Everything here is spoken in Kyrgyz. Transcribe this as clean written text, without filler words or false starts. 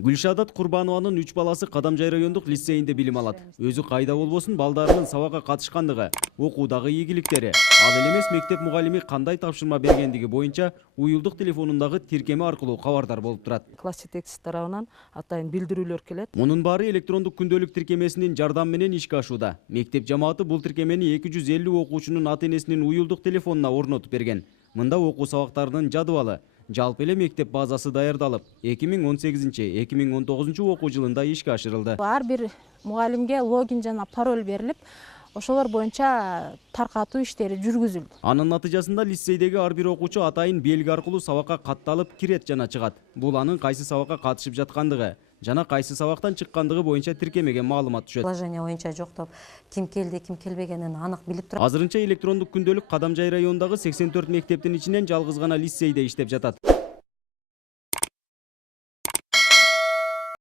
Гүлшадат Курбанованын 3 баласы Кадамжай райондук лицейинде билим алат. Өзү кайда болбосун балдарынын сабакка катышкандыгы, окуудагы ийгиликтери, ал эле эмес мектеп мугалими кандай тапшырма бергендиги боюнча уюлдук телефонундагы тиркеме аркылуу кабардар болуп турат. Класс жетекчиси тарабынан атайын билдирүүлөр келет. Мунун баары электрондук күндөлүк тиркемесинин жардамы менен ишке ашууда. Мектеп жамааты бул тиркемени 250 окуучунун ата-энесинин уюлдук телефонуна орнотуп берген. Мында окуу сабактарынын жадыбалы, жалпы эле мектеп базасы даярдалып, 2018-2019 окуу жылында ишке ашырылды. Ар бир мугалимге логин жана пароль берилип, ошолор боюнча таркатуу иштери жүргүзүлдү. Анын натыйжасында лицейдеги ар бир окуучу атайын белги аркылуу сабакка катталып кирет жана чыгат. Бул анын кайсы сабакка катышып жаткандыгы жана кайсы сабактан чыккандыгы боюнча тиркемеге маалымат түшөт. Положение боюнча жоктоп, ким келди, ким келбегенин анык билип турат. Азырынча электрондук күндөлүк Кадамжай районундагы 84 мектептин ичинен жалгыз гана лицейде иштеп жатат.